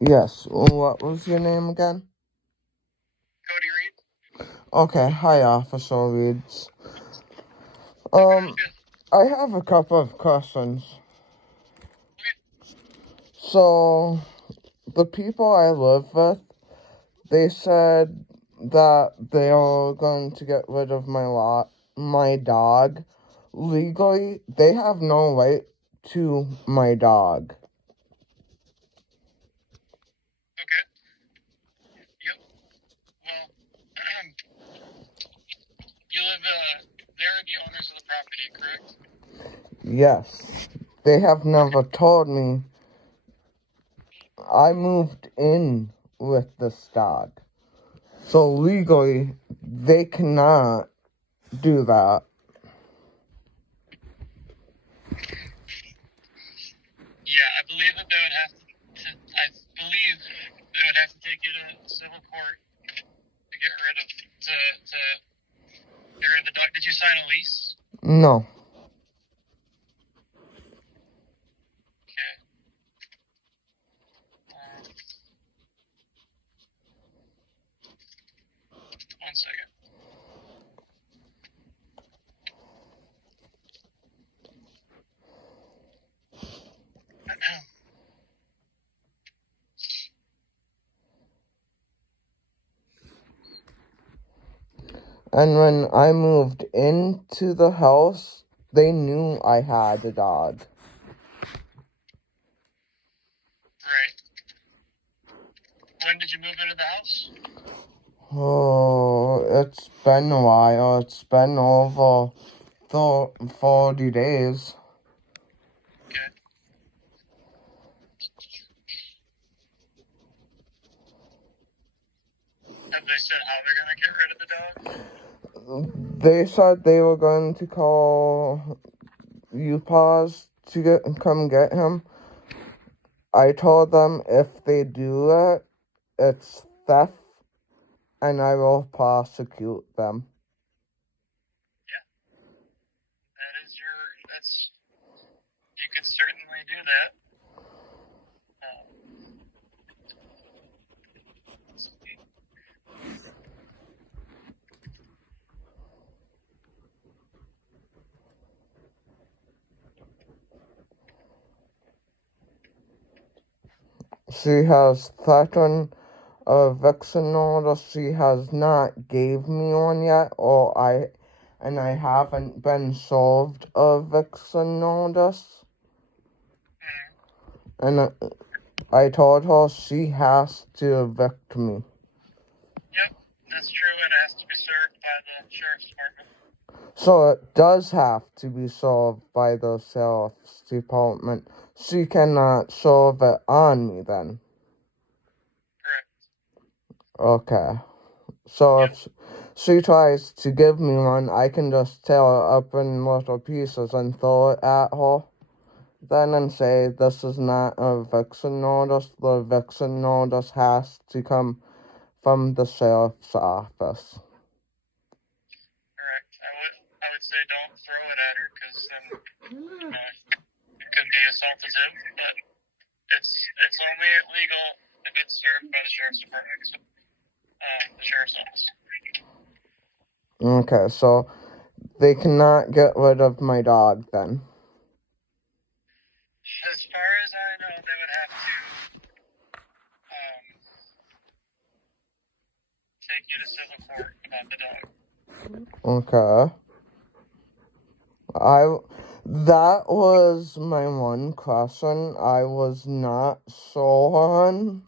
Yes. What was your name again? Cody Reed. Okay. Hi, Officer Reeds. I have a couple of questions. So, the people I live with, they said that they are going to get rid of my dog. Legally, they have no right to my dog. Okay. Yep. Well, you live, they're the owners of the property, correct? Yes. They have never told me. I moved in with this dog. So legally, they cannot do that. Yeah, I believe that they would have to take you to civil court to get rid of, to get rid of the dog. Did you sign a lease? No. Okay. One second. And when I moved into the house, they knew I had a dog. Right. When did you move into the house? Oh, it's been a while. It's been over 40 days. Okay. Have they said how they're going to get rid of the dog? They said they were going to call UPAWs to come get him. I told them if they do it, it's theft, and I will prosecute them. You could certainly do that. She has threatened a eviction notice. She has not gave me one yet, and I haven't been served a eviction notice. And I told her she has to evict me. Yep, that's true, and it has to be served by the sheriff's department. So it does have to be served by the sheriff's department. She cannot serve it on me then. Correct. Okay. So if she tries to give me one, I can just tear it up in little pieces and throw it at her. Then and say, this is not a eviction notice. The eviction notice has to come from the sheriff's office. Correct. I would say don't throw it at her, because then it could be assaultative, but it's only legal if it's served by the sheriff's department, the sheriff's office. Okay, so they cannot get rid of my dog then. As far as I know, they would have to take you to civil court about the dog. Okay. That was my one question I was not sure on.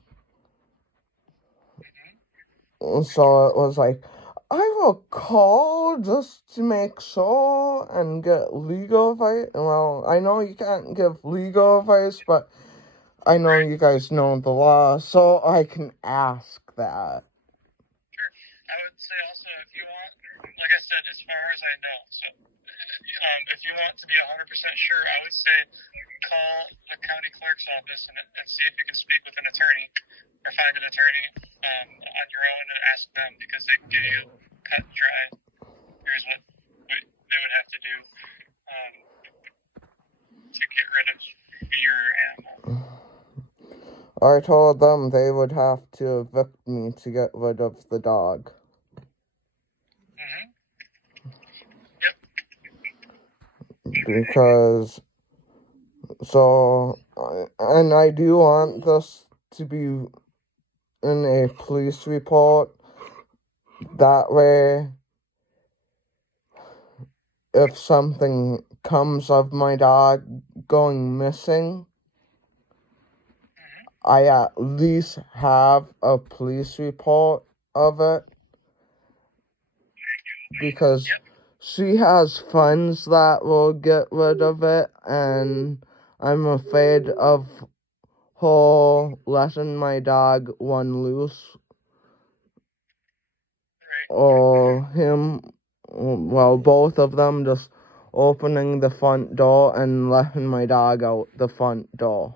So it was like, I will call just to make sure and get legal advice. Well, I know you can't give legal advice, but I know you guys know the law, so I can ask that. Sure. I would say also, if you want, like I said, as far as I know, so if you want to be 100% sure, I would say call the county clerk's office and see if you can speak with an attorney, or find an attorney on your own and ask them, because they can give you cut and dry. Here's what they would have to do to get rid of your animal. I told them they would have to evict me to get rid of the dog. Yep. Because, and I do want this to be in a police report. That way, if something comes of my dog going missing, I at least have a police report of it. Because she has friends that will get rid of it, and I'm afraid of her letting my dog run loose, or him, well, both of them just opening the front door and letting my dog out the front door.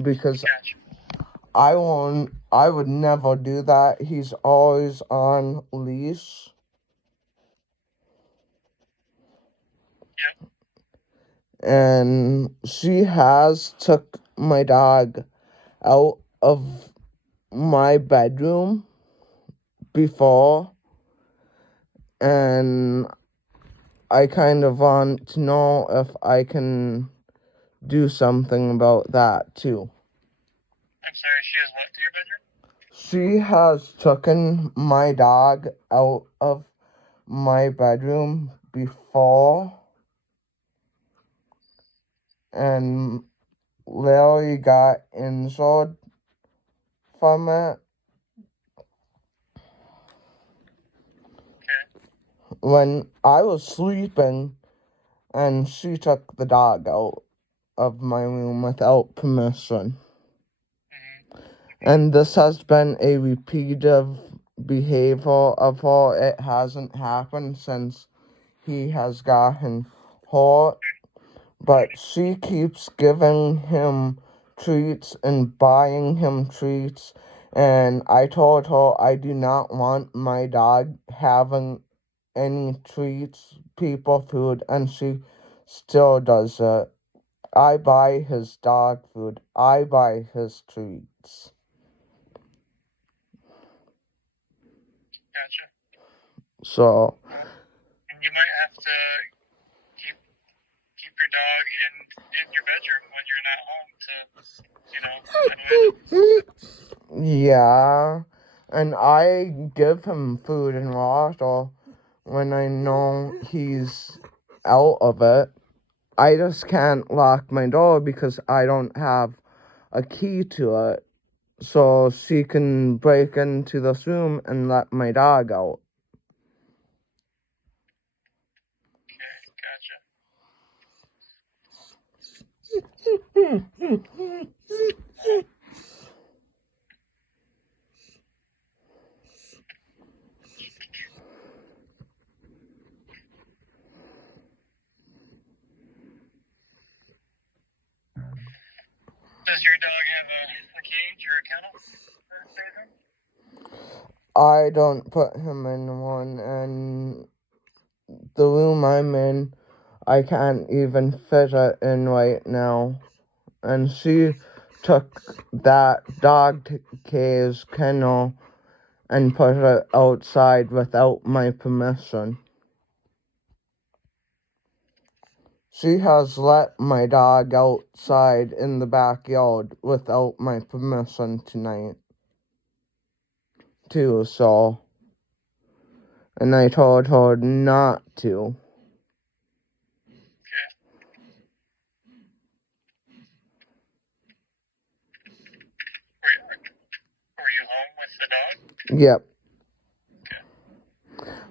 Because I would never do that. He's always on leash. And she has took my dog out of my bedroom before, and I kind of want to know if I can do something about that too. I'm sorry, she has what to your bedroom? She has taken my dog out of my bedroom before and Larry got injured from it. Okay. When I was sleeping, and she took the dog out of my room without permission. And this has been a repeated behavior of her. It hasn't happened since he has gotten hurt, but she keeps giving him treats and buying him treats. And I told her I do not want my dog having any treats, people food, and she still does it. I buy his dog food. I buy his treats. Gotcha. So, And you might have to keep your dog in your bedroom when you're not home to, yeah. And I give him food and water when I know he's out of it. I just can't lock my door because I don't have a key to it. So she can break into this room and let my dog out. Okay, gotcha. Does your dog have a cage or a kennel? I don't put him in one, and the room I'm in, I can't even fit it in right now. And she took that dog cage kennel and put it outside without my permission. She has let my dog outside in the backyard without my permission tonight, too, so. And I told her not to. Were you home with the dog? Yep.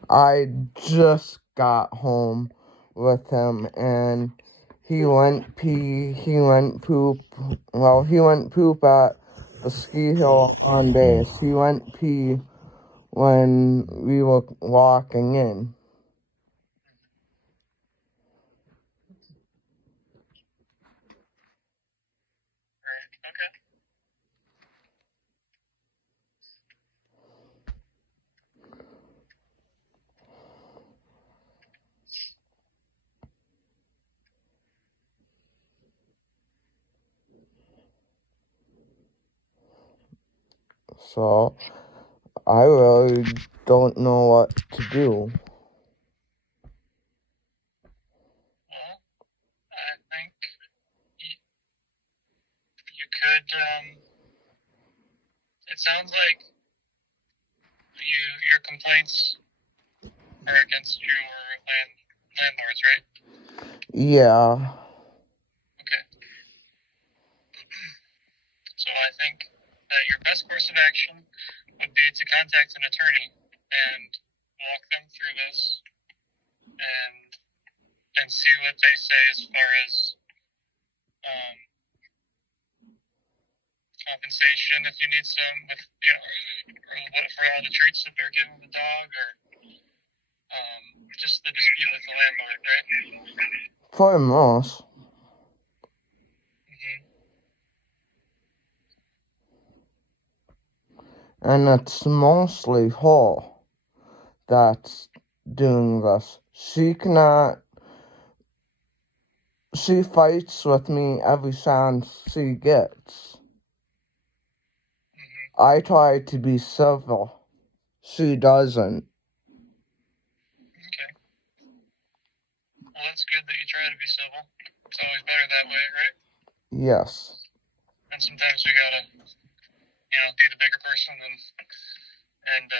I just got home with him, and he went poop. Well, he went poop at the ski hill on base. He went pee when we were walking in. Right, okay. So I really don't know what to do. Well, I think you could. It sounds like your complaints are against your landlords, right? Yeah. Okay. So I think that your best course of action would be to contact an attorney and walk them through this and see what they say as far as compensation if you need some, with for all the treats that they're giving the dog, or just the dispute with the landlord, right? For most. Mm-hmm. And it's mostly her that's doing this. She fights with me every chance she gets. Mm-hmm. I try to be civil. She doesn't. Okay. Well, that's good that you try to be civil. It's always better that way, right? Yes. And sometimes we gotta, be the bigger person and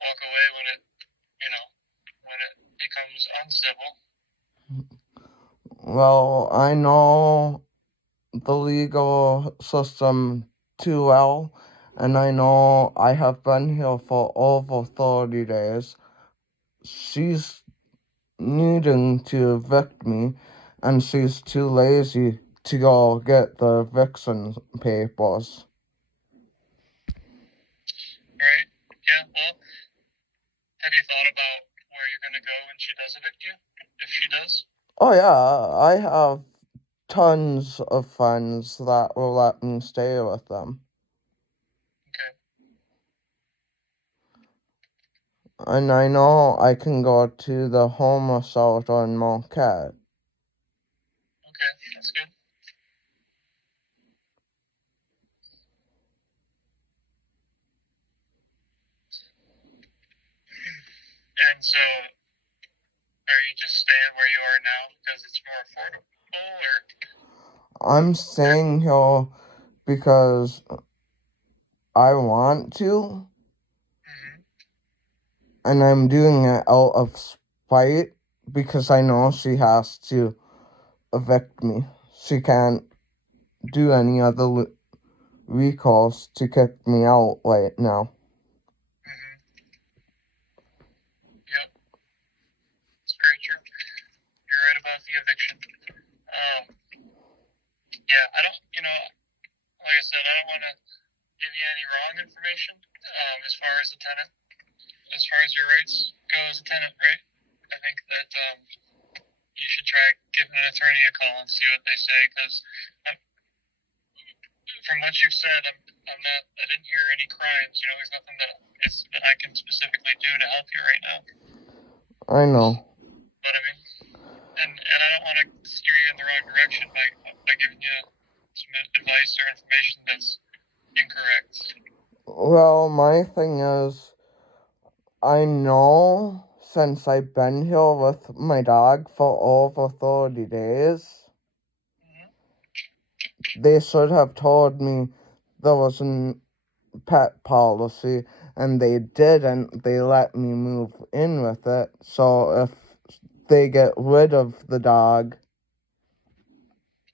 walk away when it becomes uncivil. Well, I know the legal system too well, and I know I have been here for over 30 days. She's needing to evict me, and she's too lazy to go get the eviction papers. Right? Yeah, well, have you thought about where you're gonna go when she does evict you? If she does? Oh yeah, I have tons of friends that will let me stay with them. Okay. And I know I can go to the homeless shelter in Marquette. Okay, that's good. And so, are you just staying where you are now because it's more affordable, or? I'm staying here because I want to, Mm-hmm. and I'm doing it out of spite because I know she has to evict me. She can't do any other recourse to kick me out right now. Mm-hmm. Yep, it's very true. You're right about the eviction. Yeah, I don't, like I said, I don't want to give you any wrong information as far as the tenant, as far as your rates go as a tenant, right? I think that you should try giving an attorney a call and see what they say, because from what you've said, I didn't hear any crimes. There's nothing that I can specifically do to help you right now. I know. But I mean, and I don't want to steer you in the wrong direction by giving you some advice or information that's incorrect. Well, my thing is, I know since I've been here with my dog for over 30 days, they should have told me there was a pet policy, and they didn't. They let me move in with it. So if they get rid of the dog,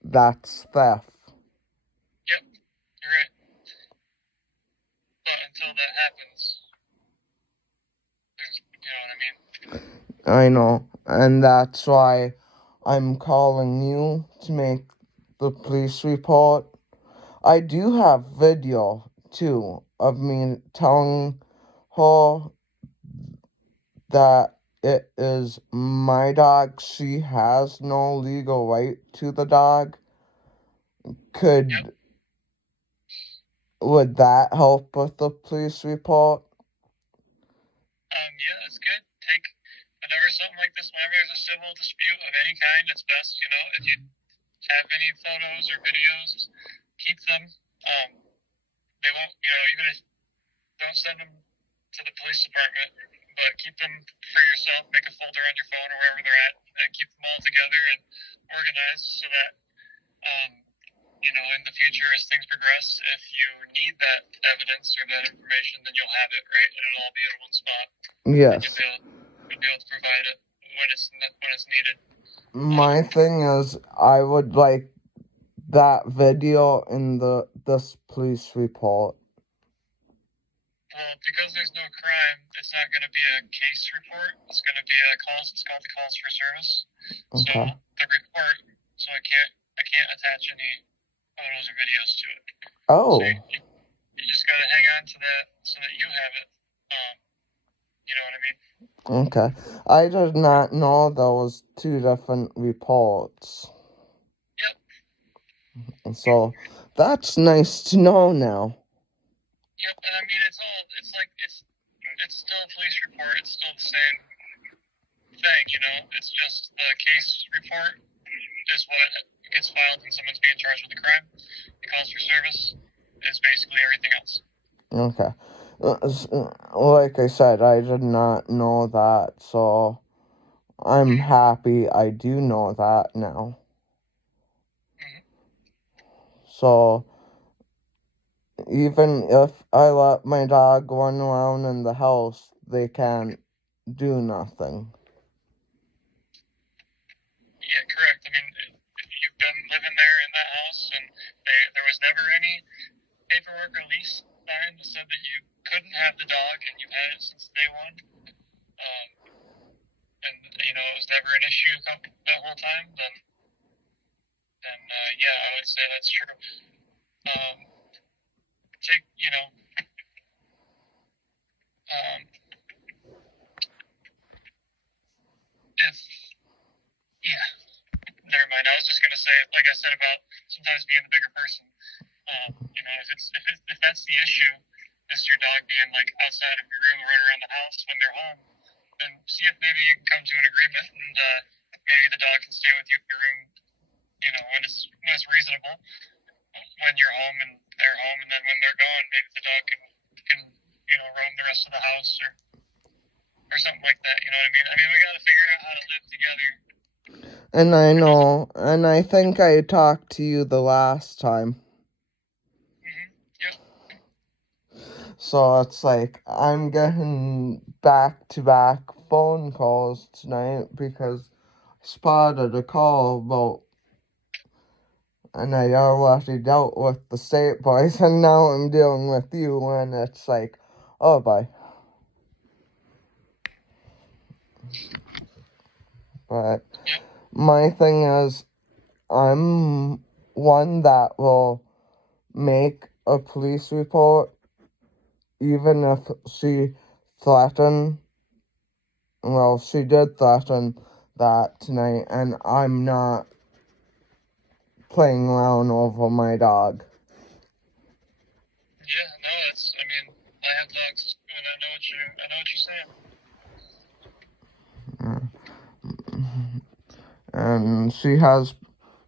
that's theft. Yep, you're right. But until that happens, you know what I mean? I know, and that's why I'm calling you to make the police report. I do have video too of me telling her that it is my dog. She has no legal right to the dog. Yep. Would that help with the police report? Yeah, that's good. Whenever something like this, whenever there's a civil dispute of any kind, it's best, if you have any photos or videos, keep them. They won't, even if don't send them to the police department, but keep them for yourself. Make a folder on your phone or wherever they're at, and keep them all together and organized so that, in the future, as things progress, if you need that evidence or that information, then you'll have it, right? And it'll all be in one spot. Yes. And you'll be able to provide it when it's needed. My thing is, I would like that video in this police report. Well, because there's no crime, it's not going to be a case report. It's going to be a calls. It's called the calls for service. Okay. So the report. So I can't attach any photos or videos to it. Oh. So you just got to hang on to that so that you have it. You know what I mean? Okay. I did not know there was two different reports. Yep. So that's nice to know now. Yep, and I mean it's still a police report. It's still the same thing, It's just the case report is what gets filed when someone's being charged with a crime. The calls for service is basically everything else. Okay. Like I said, I did not know that, so I'm happy I do know that now. So even if I let my dog run around in the house, they can't do nothing. Yeah, correct. I mean, you've been living there in that house, and there was never any paperwork or lease signed that said that you couldn't have the dog, and you've had it since day one. And it was never an issue that whole time. Then yeah, I would say that's true. Never mind. I was just gonna say, like I said about sometimes being the bigger person. If that's the issue, is your dog being like outside of your room or right around the house when they're home, then see if maybe you can come to an agreement and maybe the dog can stay with you in your room, when it's reasonable. When you're home and they're home, and then when they're gone, maybe the dog can roam the rest of the house or something like that. You know what I mean? I mean, we got to figure out how to live together. And I know, and I think I talked to you the last time. Yep. So it's like I'm getting back-to-back phone calls tonight because I spotted a call about, and I already dealt with the state boys, and now I'm dealing with you, and it's like, oh boy. But my thing is, I'm one that will make a police report even if she threatened. Well, she did threaten that tonight, and I'm not playing around over my dog. Yeah, no, I have dogs, and I know what you're saying. And she has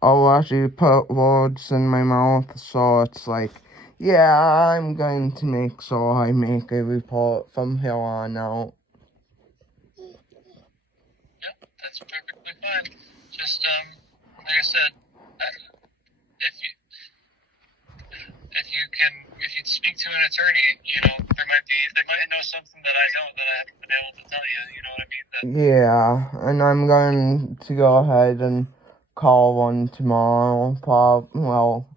already put words in my mouth, so it's like, yeah, I'm going to make sure I make a report from here on out. Yep, that's perfectly fine. Just, like I said, if you speak to an attorney, they might know something that I don't, that I haven't been able to tell you. You know what I mean? Yeah, and I'm going to go ahead and call one tomorrow, well,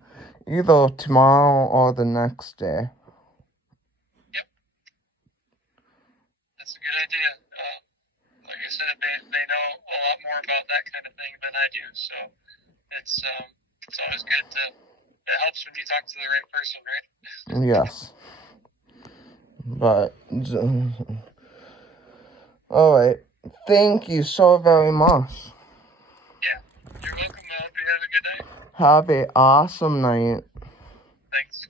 either tomorrow or the next day. Yep, that's a good idea. Like I said, they know a lot more about that kind of thing than I do, so it's always good to. It helps when you talk to the right person, right? Yes. But, alright. Thank you so very much. Yeah. You're welcome. I hope you have a good night. Have an awesome night. Thanks.